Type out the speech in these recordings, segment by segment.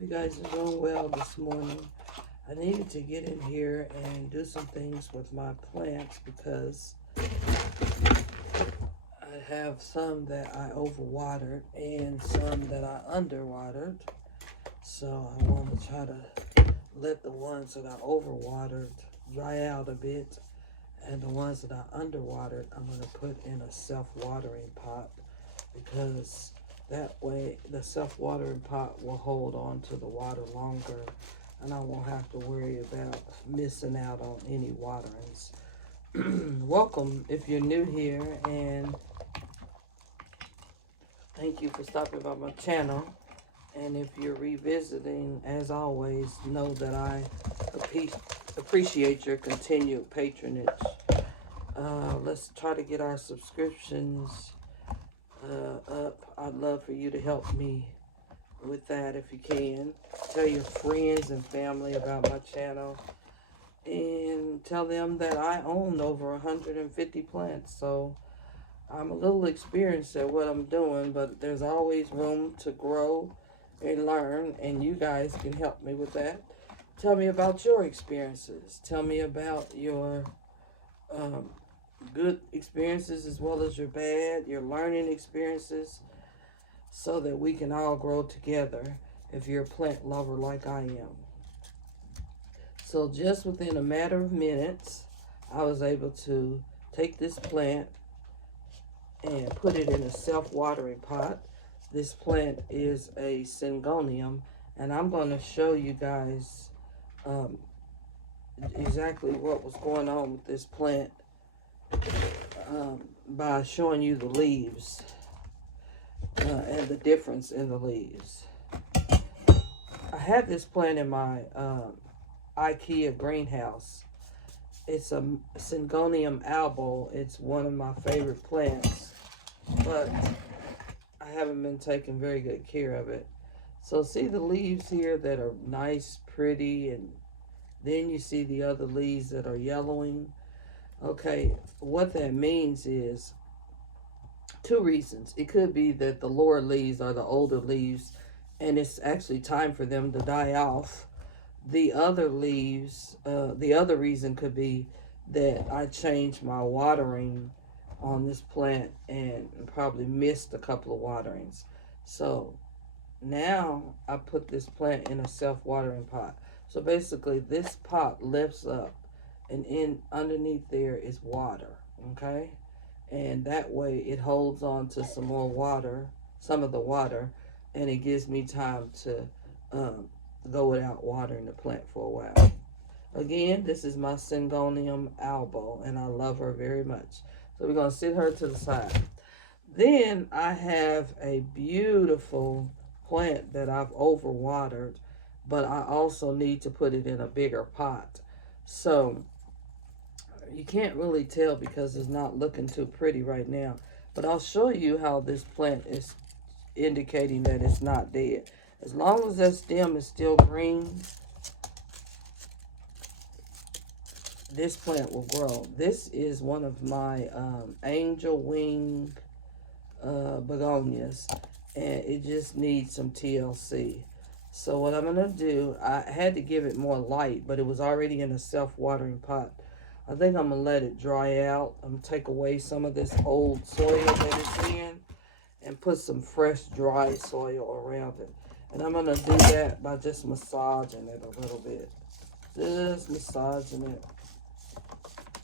You guys are doing well this morning. I needed to get in here and do some things with my plants because I have some that I overwatered and some that I underwatered. So I want to try to let the ones that I overwatered dry out a bit, and the ones that I underwatered I'm going to put in a self-watering pot, because that way the self-watering pot will hold on to the water longer and I won't have to worry about missing out on any waterings. Welcome if you're new here, and thank you for stopping by my channel. And if you're revisiting, as always, know that I appreciate your continued patronage. Let's try to get our subscriptions up. I'd love for you to help me with that if you can. Tell your friends and family about my channel, and tell them that I own over 150 plants. So I'm a little experienced at what I'm doing, but there's always room to grow and learn, and you guys can help me with that. Tell me about your experiences. Tell me about your good experiences as well as your bad, your learning experiences, so that we can all grow together if you're a plant lover like I am. So just within a matter of minutes, I was able to take this plant and put it in a self-watering pot. This plant is a syngonium, and I'm going to show you guys exactly what was going on with this plant by showing you the leaves and the difference in the leaves. I had this plant in my IKEA greenhouse. It's a Syngonium albo. It's one of my favorite plants, but I haven't been taking very good care of it. So see the leaves here that are nice, pretty, and then you see the other leaves that are yellowing. Okay, what that means is two reasons. It could be that the lower leaves are the older leaves and it's actually time for them to die off. The other leaves, the other reason could be that I changed my watering on this plant and probably missed a couple of waterings. So now I put this plant in a self-watering pot. So basically this pot lifts up, and in underneath there is water, okay? And that way it holds on to some more water, some of the water, and it gives me time to go without watering the plant for a while. Again, this is my Syngonium albo, and I love her very much. So we're going to sit her to the side. Then I have a beautiful plant that I've overwatered, but I also need to put it in a bigger pot. So you can't really tell because it's not looking too pretty right now. But I'll show you how this plant is indicating that it's not dead. As long as that stem is still green, this plant will grow. This is one of my angel wing begonias, and it just needs some TLC. So what I'm going to do, I had to give it more light, but it was already in a self-watering pot. I think I'm going to let it dry out. I'm going to take away some of this old soil that it's in and put some fresh, dry soil around it. And I'm going to do that by just massaging it a little bit. Just massaging it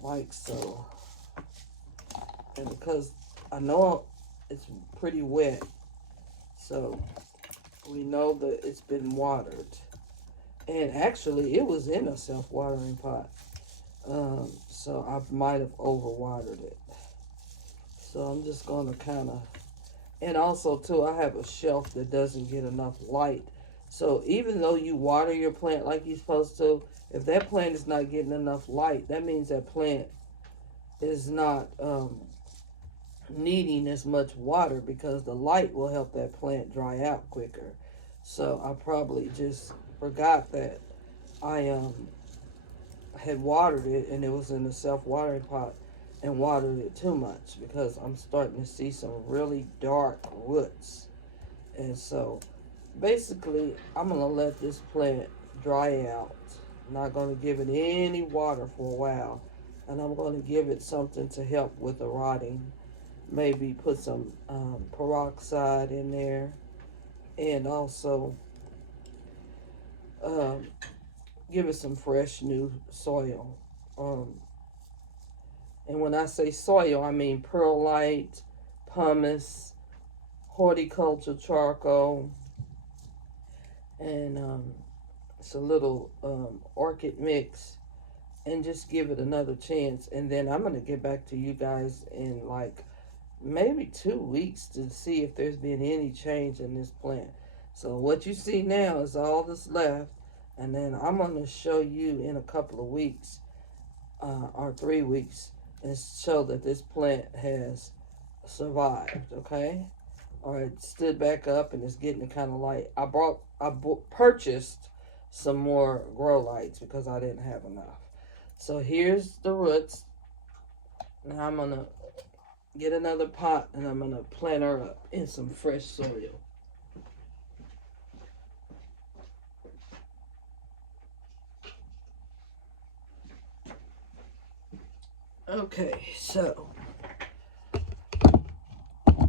like so. And because I know it's pretty wet, so we know that it's been watered. And actually, it was in a self-watering pot. So I might have overwatered it. So I'm just going to kind of, and also too, I have a shelf that doesn't get enough light. So even though you water your plant like you're supposed to, if that plant is not getting enough light, that means that plant is not needing as much water, because the light will help that plant dry out quicker. So I probably just forgot that I had watered it, and it was in the self-watering pot, and watered it too much, because I'm starting to see some really dark roots. And so basically, I'm going to let this plant dry out. I'm not going to give it any water for a while. And I'm going to give it something to help with the rotting. Maybe put some peroxide in there. And also um, give it some fresh new soil. And when I say soil, I mean perlite, pumice, horticulture charcoal, and it's a little orchid mix, and just give it another chance. And then I'm going to get back to you guys in like maybe 2 weeks to see if there's been any change in this plant. So what you see now is all that's left, and then I'm going to show you in a couple of weeks or 3 weeks and show that this plant has survived. Okay, or it stood back up and it's getting kind of light. I purchased some more grow lights because I didn't have enough. So here's the roots. Now I'm gonna get another pot and I'm gonna plant her up in some fresh soil. Okay, so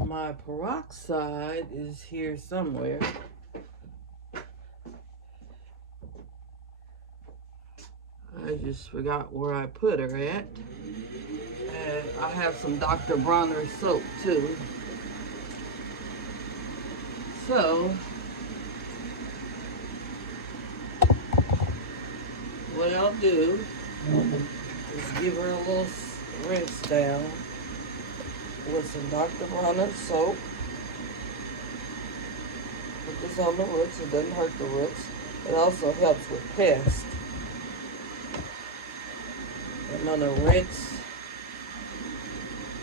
my peroxide is here somewhere. I just forgot where I put her at. And I have some Dr. Bronner soap too. So, what I'll do is give her a little rinse down with some Dr. Bronner soap. Put this on the roots. It doesn't hurt the roots. It also helps with pests. I'm going to rinse,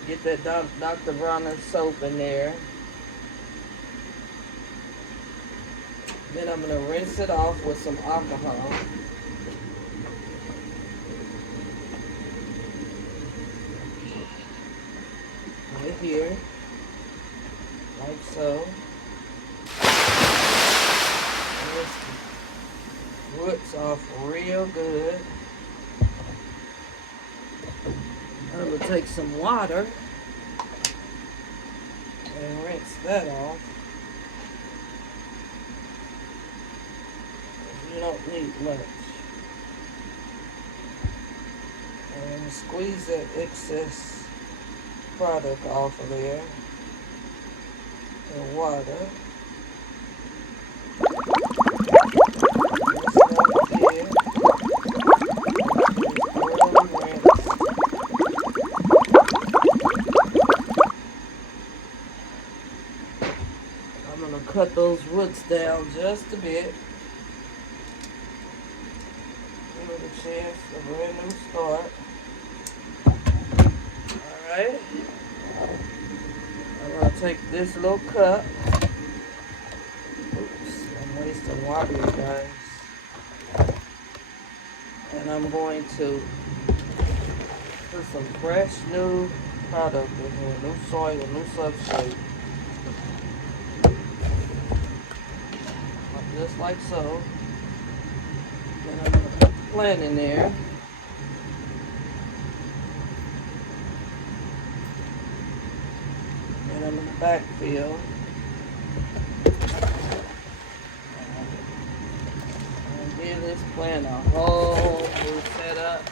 get that Dr. Bronner soap in there. Then I'm going to rinse it off with some alcohol. Right here, like so. Rinse the roots off real good. I'm going to take some water and rinse that off. You don't need much. And squeeze that excess product off of there. And water. Cut those roots down just a bit. Give it a chance, a brand new start. Alright. I'm going to take this little cup. Oops, I'm wasting water, you guys. And I'm going to put some fresh new product in here. New soil, new substrate. Just like so. Then I'm going to put the plant in there. And I'm going to backfill. And give this plant a whole new setup.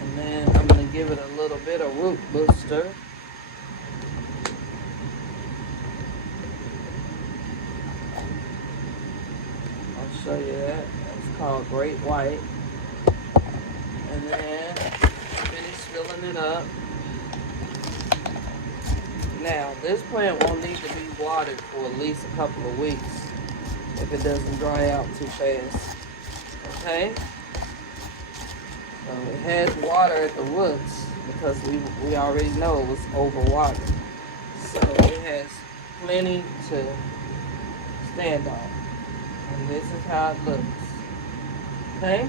And then I'm going to give it a little bit of root booster. Show you that. It's called Great White. And then finish filling it up. Now, this plant won't need to be watered for at least a couple of weeks if it doesn't dry out too fast. Okay? So it has water at the roots because we already know it was overwatered. So it has plenty to stand on. And this is how it looks. Okay?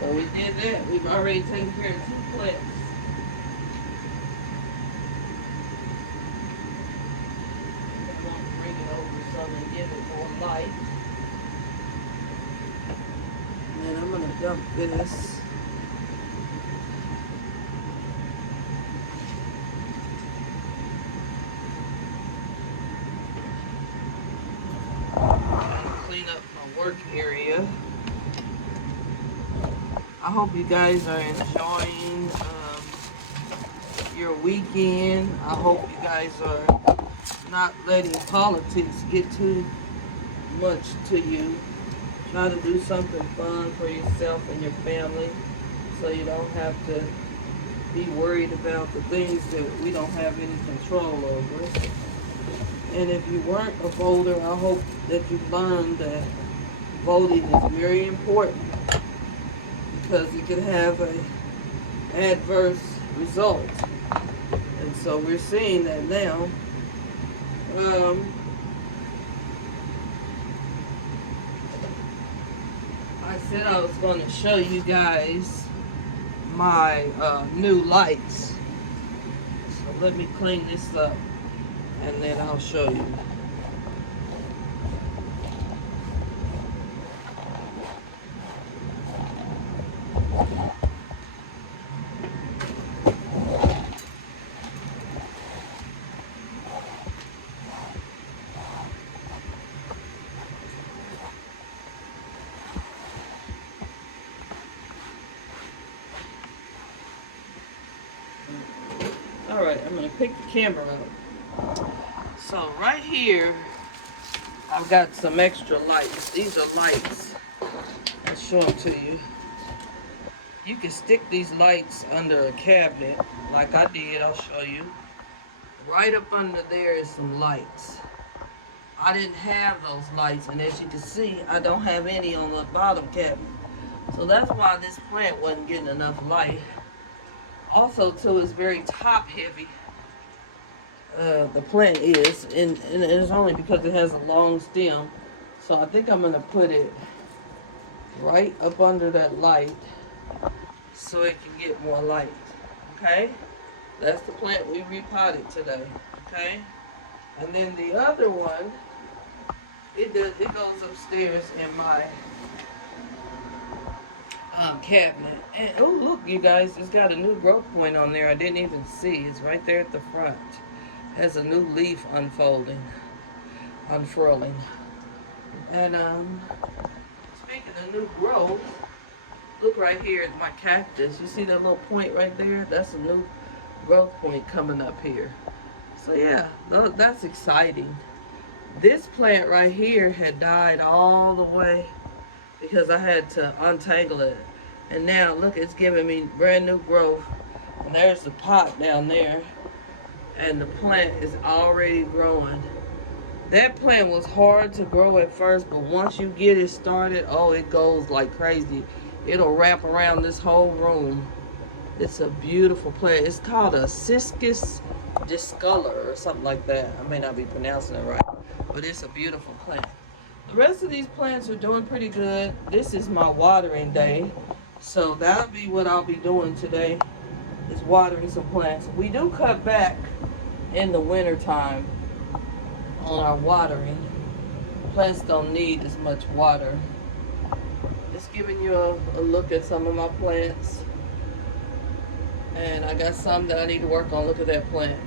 So we did that. We've already taken care of 2 plants. I'm going to bring it over so that dump this. Clean up my work area. I hope you guys are enjoying your weekend. I hope you guys are not letting politics get too much to you. Try to do something fun for yourself and your family so you don't have to be worried about the things that we don't have any control over. And if you weren't a voter, I hope that you learned that voting is very important because it could have an adverse result. And so we're seeing that now. I said I was going to show you guys my new lights. So let me clean this up and then I'll show you. Alright, I'm going to pick the camera up. So right here, I've got some extra lights. These are lights. I'll show them to you. You can stick these lights under a cabinet like I did. I'll show you. Right up under there is some lights. I didn't have those lights, and as you can see, I don't have any on the bottom cabinet. So that's why this plant wasn't getting enough light. Also, too, it's very top heavy. The plant is, and it's only because it has a long stem. So I think I'm going to put it right up under that light so it can get more light. Okay? That's the plant we repotted today. Okay? And then the other one, it goes upstairs in my cabinet. And oh, look, you guys, it's got a new growth point on there I didn't even see. It's right there at the front. Has a new leaf unfurling. And speaking of new growth, look right here at my cactus. You see that little point right there? That's a new growth point coming up here. So yeah, that's exciting. This plant right here had died all the way because I had to untangle it. And now look, it's giving me brand new growth. And there's the pot down there. And the plant is already growing. That plant was hard to grow at first, but once you get it started, oh, it goes like crazy. It'll wrap around this whole room. It's a beautiful plant. It's called a Ciscus discolor or something like that. I may not be pronouncing it right, but it's a beautiful plant. The rest of these plants are doing pretty good. This is my watering day, so that'll be what I'll be doing today, is watering some plants. We do cut back in the winter time on our watering. Plants don't need as much water. Just giving you a look at some of my plants. And I got some that I need to work on. Look at that plant.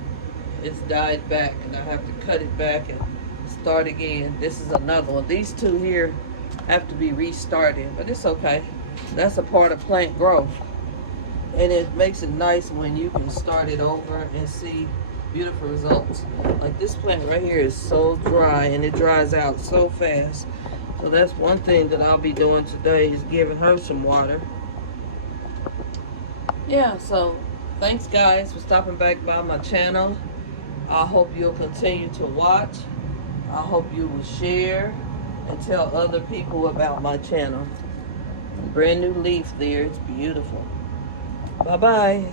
It's died back and I have to cut it back and start again. This is another one. These two here have to be restarted, but it's okay. That's a part of plant growth. And it makes it nice when you can start it over and see beautiful results. Like this plant right here is so dry and it dries out so fast. So that's one thing that I'll be doing today, is giving her some water. Yeah, so thanks guys for stopping back by my channel. I hope you'll continue to watch. I hope you will share and tell other people about my channel. Brand new leaf there, it's beautiful. Bye-bye.